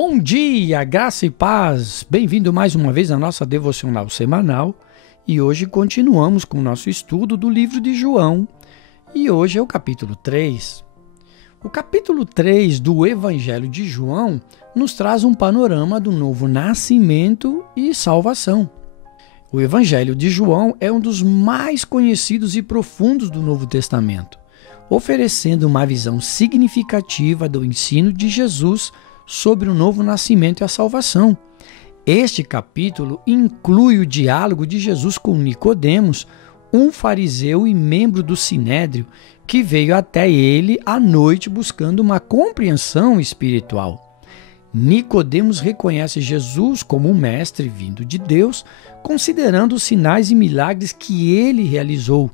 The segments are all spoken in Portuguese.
Bom dia, graça e paz! Bem-vindo mais uma vez à nossa devocional semanal e hoje continuamos com o nosso estudo do livro de João e hoje é o capítulo 3. O capítulo 3 do Evangelho de João nos traz um panorama do novo nascimento e salvação. O Evangelho de João é um dos mais conhecidos e profundos do Novo Testamento, oferecendo uma visão significativa do ensino de Jesus sobre o novo nascimento e a salvação. Este capítulo inclui o diálogo de Jesus com Nicodemos, um fariseu e membro do Sinédrio, que veio até ele à noite buscando uma compreensão espiritual. Nicodemos reconhece Jesus como um mestre vindo de Deus, considerando os sinais e milagres que ele realizou,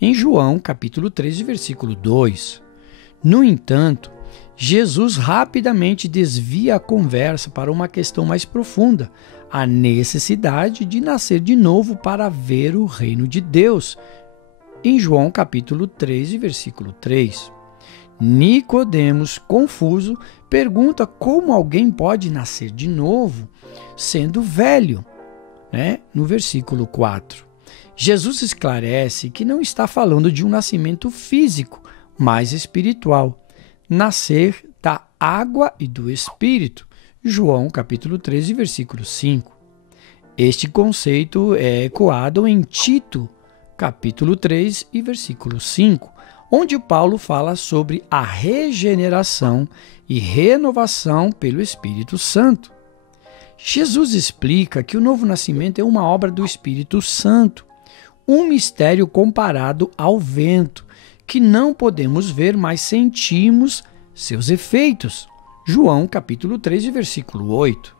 em João capítulo 3, versículo 2. No entanto, Jesus rapidamente desvia a conversa para uma questão mais profunda, a necessidade de nascer de novo para ver o reino de Deus, em João capítulo 3, versículo 3. Nicodemos, confuso, pergunta como alguém pode nascer de novo sendo velho, no versículo 4. Jesus esclarece que não está falando de um nascimento físico, mas espiritual. Nascer da água e do Espírito, João capítulo 13, versículo 5. Este conceito é ecoado em Tito, capítulo 3 e versículo 5, onde Paulo fala sobre a regeneração e renovação pelo Espírito Santo. Jesus explica que o novo nascimento é uma obra do Espírito Santo, um mistério comparado ao vento, que não podemos ver, mas sentimos seus efeitos. João capítulo 3, versículo 8.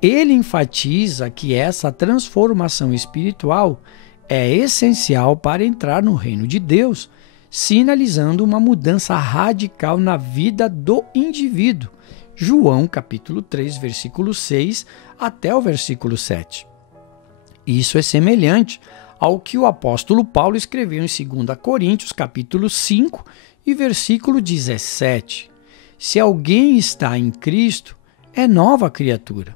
Ele enfatiza que essa transformação espiritual é essencial para entrar no reino de Deus, sinalizando uma mudança radical na vida do indivíduo. João capítulo 3, versículo 6 até o versículo 7. Isso é semelhante ao que o apóstolo Paulo escreveu em 2 Coríntios, capítulo 5 e versículo 17. Se alguém está em Cristo, é nova criatura.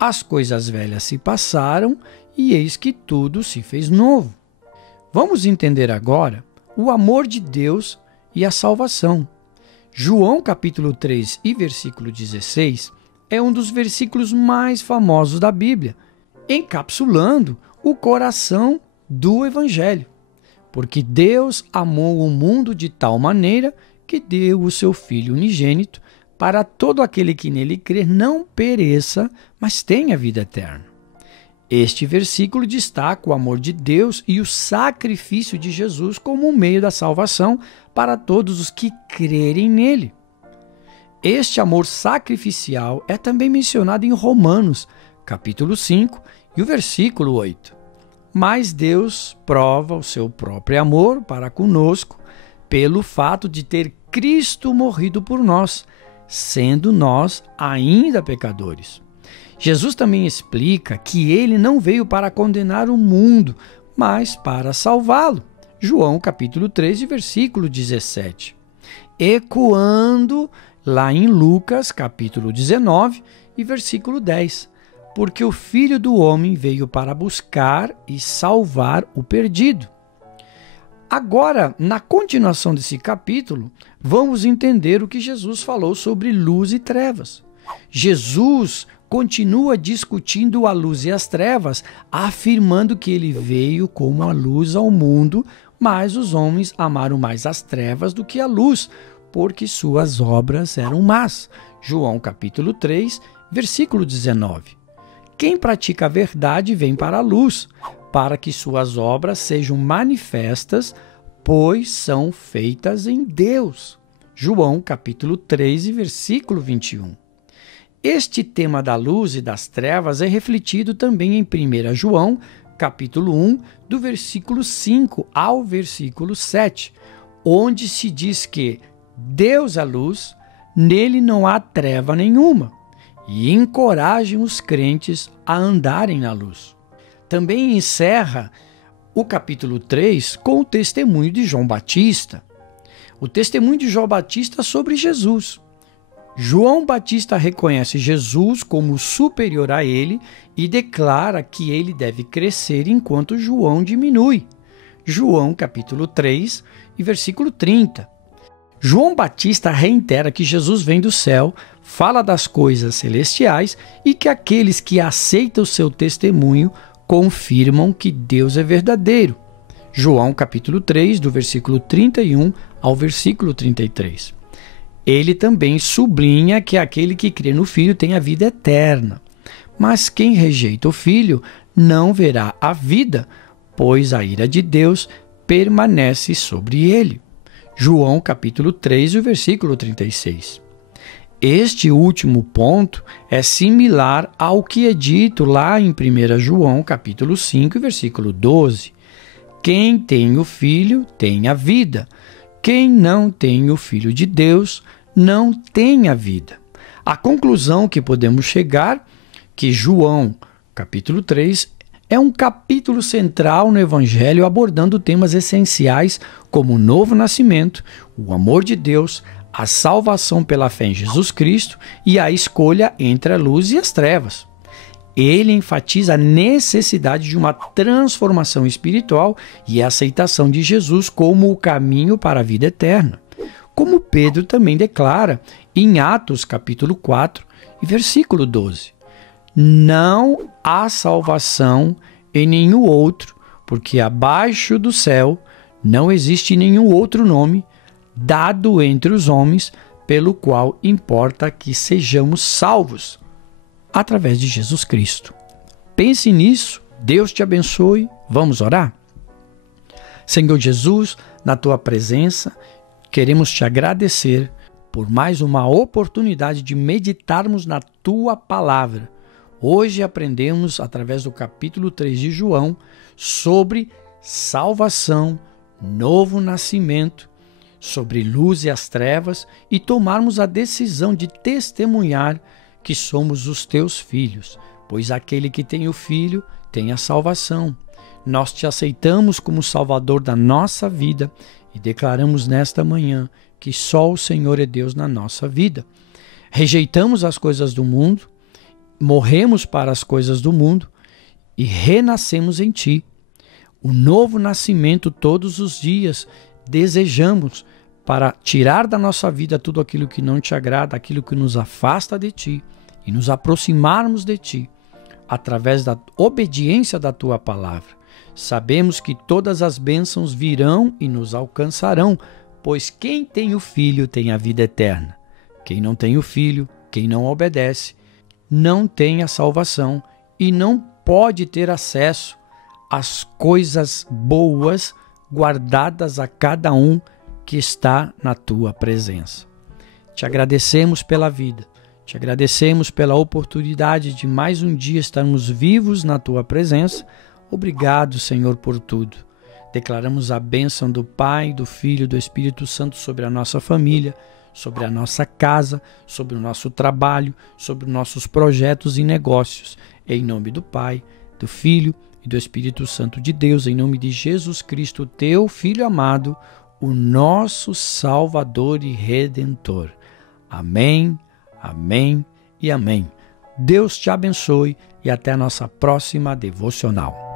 As coisas velhas se passaram e eis que tudo se fez novo. Vamos entender agora o amor de Deus e a salvação. João capítulo 3 e versículo 16 é um dos versículos mais famosos da Bíblia, encapsulando o coração do Evangelho. Porque Deus amou o mundo de tal maneira que deu o seu Filho unigênito para todo aquele que nele crer não pereça, mas tenha vida eterna. Este versículo destaca o amor de Deus e o sacrifício de Jesus como um meio da salvação para todos os que crerem nele. Este amor sacrificial é também mencionado em Romanos, capítulo 5 e o versículo 8. Mas Deus prova o seu próprio amor para conosco pelo fato de ter Cristo morrido por nós, sendo nós ainda pecadores. Jesus também explica que ele não veio para condenar o mundo, mas para salvá-lo. João capítulo 13, versículo 17. Ecoando lá em Lucas capítulo 19 e versículo 10. Porque o Filho do Homem veio para buscar e salvar o perdido. Agora, na continuação desse capítulo, vamos entender o que Jesus falou sobre luz e trevas. Jesus continua discutindo a luz e as trevas, afirmando que ele veio como a luz ao mundo, mas os homens amaram mais as trevas do que a luz, porque suas obras eram más. João capítulo 3, versículo 19. Quem pratica a verdade vem para a luz, para que suas obras sejam manifestas, pois são feitas em Deus. João capítulo 3, versículo 21. Este tema da luz e das trevas é refletido também em 1 João capítulo 1, do versículo 5 ao versículo 7, onde se diz que Deus é luz, nele não há treva nenhuma, e encorajem os crentes a andarem na luz. Também encerra o capítulo 3 com o testemunho de João Batista. O testemunho de João Batista sobre Jesus. João Batista reconhece Jesus como superior a ele e declara que ele deve crescer enquanto João diminui. João capítulo 3 e versículo 30. João Batista reitera que Jesus vem do céu, fala das coisas celestiais e que aqueles que aceitam o seu testemunho confirmam que Deus é verdadeiro. João capítulo 3, do versículo 31 ao versículo 33. Ele também sublinha que aquele que crê no Filho tem a vida eterna. Mas quem rejeita o Filho não verá a vida, pois a ira de Deus permanece sobre ele. João capítulo 3, versículo 36. Este último ponto é similar ao que é dito lá em 1 João capítulo 5, versículo 12. Quem tem o Filho tem a vida. Quem não tem o Filho de Deus não tem a vida. A conclusão que podemos chegar que João, capítulo 3, é um capítulo central no Evangelho abordando temas essenciais como o novo nascimento, o amor de Deus, a salvação pela fé em Jesus Cristo e a escolha entre a luz e as trevas. Ele enfatiza a necessidade de uma transformação espiritual e a aceitação de Jesus como o caminho para a vida eterna. Como Pedro também declara em Atos capítulo 4 e versículo 12. Não há salvação em nenhum outro, porque abaixo do céu não existe nenhum outro nome dado entre os homens pelo qual importa que sejamos salvos, através de Jesus Cristo. Pense nisso, Deus te abençoe, vamos orar? Senhor Jesus, na tua presença, queremos te agradecer por mais uma oportunidade de meditarmos na tua palavra. Hoje aprendemos, através do capítulo 3 de João, sobre salvação, novo nascimento, sobre luz e as trevas e tomarmos a decisão de testemunhar que somos os teus filhos, pois aquele que tem o Filho tem a salvação. Nós te aceitamos como Salvador da nossa vida e declaramos nesta manhã que só o Senhor é Deus na nossa vida. Rejeitamos as coisas do mundo, morremos para as coisas do mundo e renascemos em Ti. O novo nascimento todos os dias desejamos para tirar da nossa vida tudo aquilo que não Te agrada, aquilo que nos afasta de Ti e nos aproximarmos de Ti através da obediência da Tua palavra. Sabemos que todas as bênçãos virão e nos alcançarão, pois quem tem o Filho tem a vida eterna. Quem não tem o Filho, quem não obedece, não tem a salvação e não pode ter acesso às coisas boas guardadas a cada um que está na Tua presença. Te agradecemos pela vida, te agradecemos pela oportunidade de mais um dia estarmos vivos na Tua presença. Obrigado, Senhor, por tudo. Declaramos a bênção do Pai, do Filho e do Espírito Santo sobre a nossa família, sobre a nossa casa, sobre o nosso trabalho, sobre os nossos projetos e negócios. Em nome do Pai, do Filho e do Espírito Santo de Deus, em nome de Jesus Cristo, Teu Filho amado, o nosso Salvador e Redentor. Amém, amém e amém. Deus te abençoe e até a nossa próxima devocional.